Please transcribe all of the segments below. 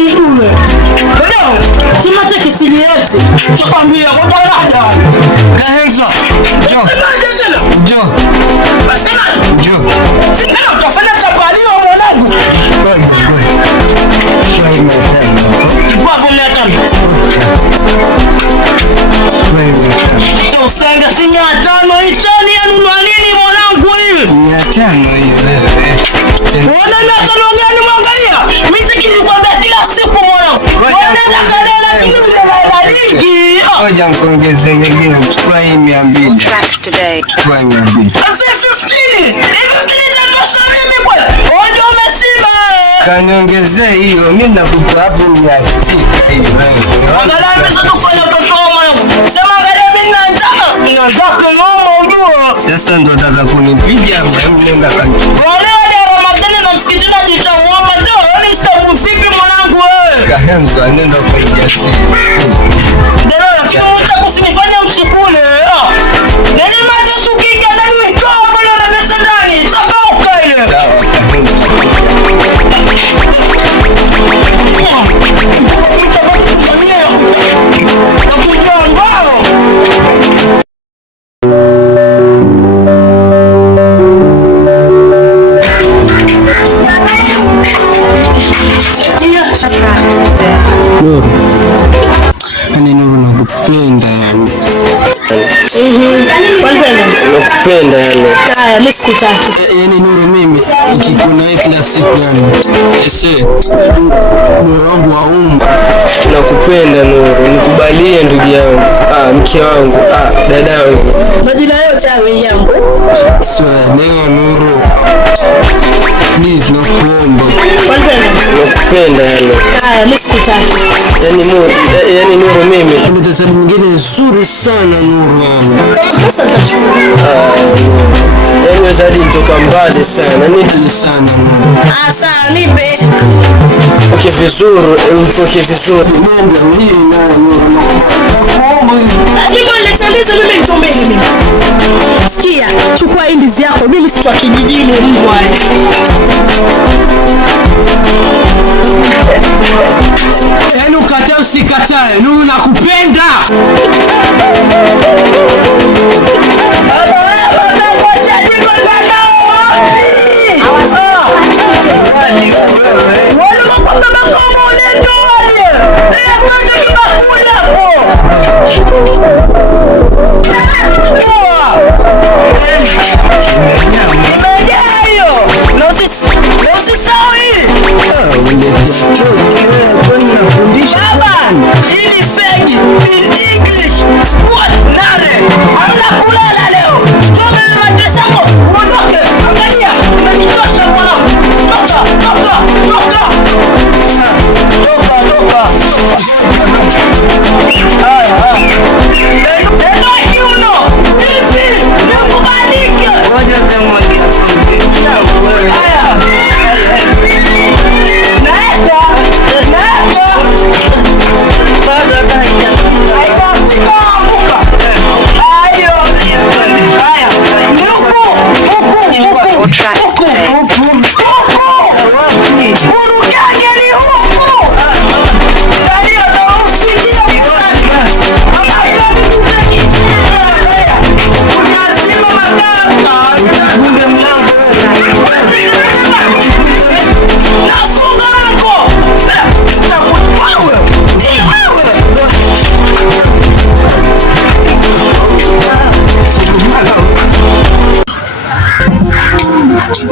unijue. Leo sema take serious. Sikwambia kwa dada. Kaheza. Jo. Basema Jo. Sina utafanya tapalio mwanangu. Ipapo mnatamba. Usanga sinya tano itani anunua nini mwanangu hivi? 500 hivi. Wana 500 gani mwangalia? Mimi nikikwambia kila siku mwanangu. Wana kadala kingi. Ngoja mkuongezee nyingine. Chukua hii 200. Chukua 200. Sasa 15. 15 ndio mimi kwa. Ojo umesima. Kaniongezee hiyo. Mimi nakupa hapo 600 hivi. Angalau pesa tukufanya mtoto mwanangu. Sema angalia mimi nataka ngoma ujue. Sasa ndo nataka kunipiga mlenga kanchi. Wale wa Ramadhani na msikitini ajitangoma ndio ni stamu vipi mwanangu wewe? Kahenzo anenda kwa ijasi. Ndio lakini unataka kusinifanya msukule. Nani mata sukinga ndani toa pale na mesa ndani. Saka ukaile. Sawa. Nuru. Ani Nuru nakupenda yani. Nakupenda yani. Haya, mimi sikutaki. Yani Nuru mimi nikikuna wewe kila siku yani. Moyo wangu wauma. Nakupenda Nuru, nikubalie ndugu yangu. Mke wangu, dada yangu. Majina yote hayo yangu. Sio leo Nuru. Please nakuomba. Nakupenda yani. Haya, mimi sikutaki. Yani Nuru mimi. Kuna taswira nyingine nzuri sana Nuru yani. Kama pesa nitachukua. Yani wazadi mtoka mbali sana. Ni sana Nuru. Sawa, nipe. Okay, vizuri. Mungu ni nani? Hivyo niletaliza mimi nitumbe mimi. Sikia, chukua hii ndizi yako. Mimi si wa kijijini mbwa. Yaani ukatae usikatae, Nuru nakupenda.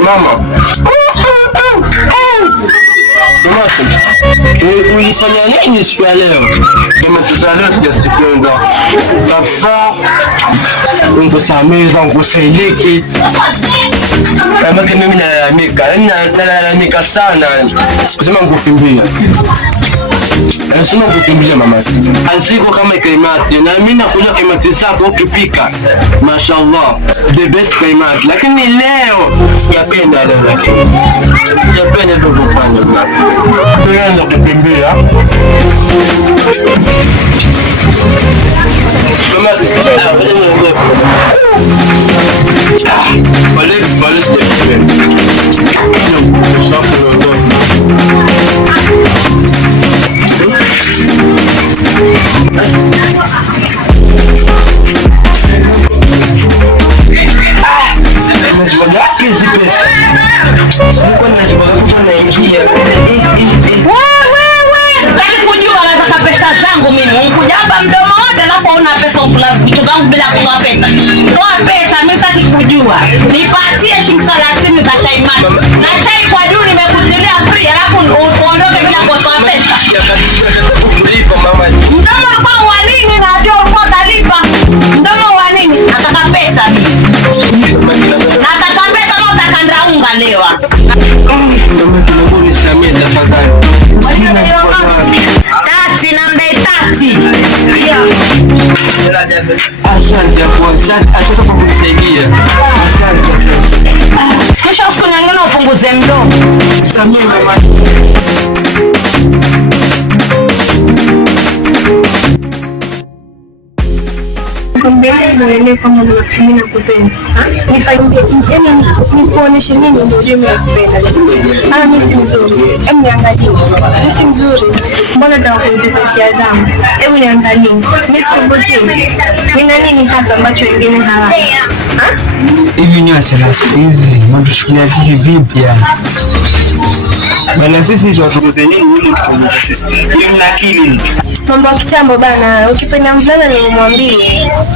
Mama. Ulifanya nini siku ya leo? Kama tuzaleo sijasikiliza. Sasa ungesamehe ungesaidiki. Kama mimi nalalamika sana. Sikusema ngukimbia. Lazima kukimbia mama. Aziko kama kaimati na mimi nakuja kaimati zako ukipika. Mashaallah. The best kaimati. Lakini leo yapenda leo lakini. Yapenda hivyo kufanya mama. Tunaanza kukimbia. Mama sasa afanye mambo. Wale step. Ndio. Unkuja hapa mdomo wote alafu una pesa ukula vitu vangu bila kutoa pesa. Toa pesa, mimi sitaki kujua. Nipatie shilingi 30 za kaimani. Na chai kwa juu nimekutilia free alafu uondoke bila kutoa pesa. Kulipa mama. Mdomo kwa walini najua utalipa. Mdomo walini nataka pesa mimi. Nataka pesa au utakanda unga leo. Mama kidogo nisamee tafadhali. Tati na mdai tati. Asante kwa kunisaidia. Asante. Kisha usikunyang'anya upunguze mdomo. Samee mama. Nikuoneshe nini ndio nimekupenda. Mimi si mzuri. Hebu niangalie. Mimi si mzuri. Mbona nataka kuzipa hisia zangu? Hebu niangalie. Mimi si mzuri. Nina nini hasa ambacho wengine hawana? Hivi ni acha na siku hizi mnatushukulia sisi vipi yani? Bana sisi watukuze nini ili tutukuze sisi? Mna akili. Mambo ya kitambo bana, ukipenda mvulana nimwambie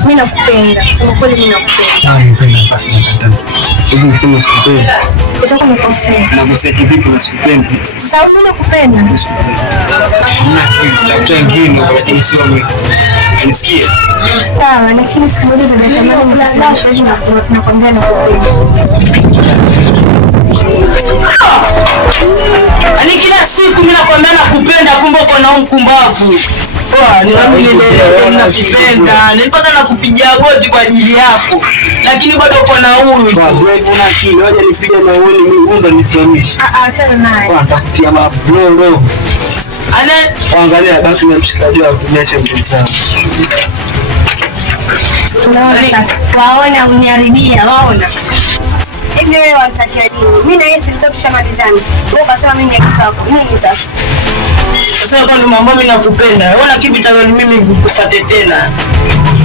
mimi nakupenda. Sema kweli mimi nakupenda. Sawa, nipenda sasa nataka. Hivi niseme sikupenda. Utakuwa umekosea. Nakosea kivipi na sikupenda? Sawa, mimi nakupenda. Mna akili, tutafuta wengine lakini sio mimi. Unisikia? Sawa, lakini siku moja tutatamani mkasishaji na kwambia nakupenda. Ani kila siku mimi nakwambia nakupenda kumbe uko na mkumbavu. Poa, nakupenda. Nilipata nakupigia goti kwa ajili yako. Lakini bado uko na huyu. Kwa wewe una akili, waje nipige na wewe mimi ndo nisimamishe. Achana naye. Kwa nitakutia mabroro. Angalia basi na mshikaji wako niache mtazamo. Unaona sasa. Waona uniharibia, waona. Hivi wewe unatakia nini? Mimi na yeye tutashamalizana. Wewe kasema mimi ni kifako. Nini sasa? Sasa kwa mambo mimi nakupenda. Ona kipi tawe mimi nikufuate tena.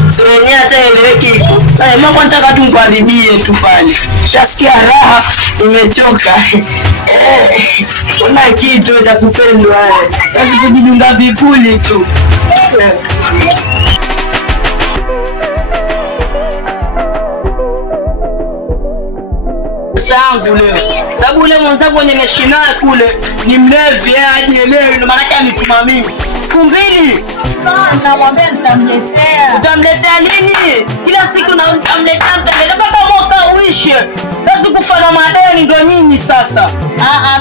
Sio yenyewe hata eleweki. Sasa mimi nataka tu nikuharibie tu pale. Shasikia raha imechoka. Ona kitu cha kupendwa. Kazi kujidunga vipuli tu. Sangu leo. Sababu ule mwanangu mwenye nashina kule ni mlevi ajielewe ndio maana yake anituma mimi. Siku mbili. Namwambia nitamletea. Utamletea lini? Kila siku namletea mpaka mwaka uishe. Kazi kufanya madeni ndio nyinyi sasa.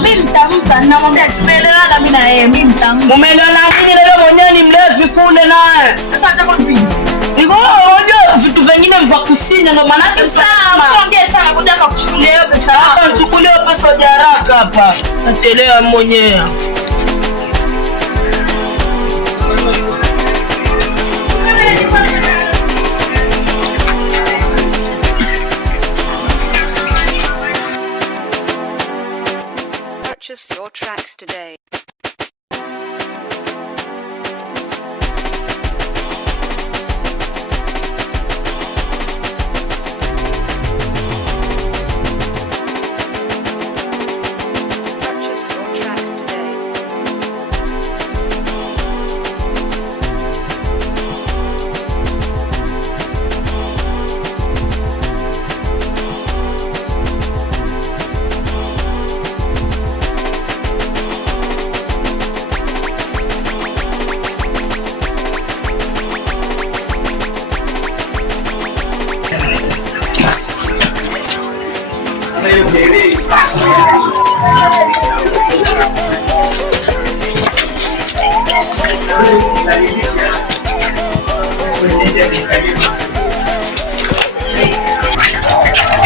Mimi nitampa. Namwambia tumeelewana mimi na yeye. Mimi nitampa. Umeelewana nini leo mwenyewe ni mlevi kule naye? Sasa nataka nipigie. Niko unajua vitu vingine vya kusinya ndio maana Sasa usiongee sana kuja kwa kuchukulia hiyo pesa yako. hapa nichukulie pesa ya haraka hapa. Nachelewa mwenyewe. Purchase your tracks today. Purchase your tracks today.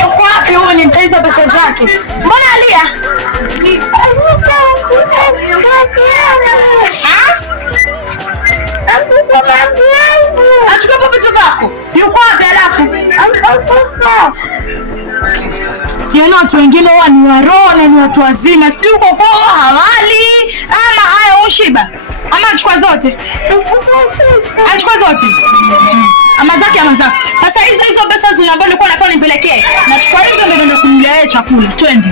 Yuko wapi huyu nimpe hizo pesa zake? Mbona alia? Achukua vitu vyako. Yuko wapi alafu? Yaani watu wengine huwa ni waroho na ni watu wazima. Sijui uko kwao hawali ama haya ushiba. Ama achukua zote. Achukua zote. Ama zake ama zake. Sasa hizo pesa zinaambia nilikuwa nafanya nipelekee. Nachukua hizo ndio ndio kumlia yeye chakula. Twende.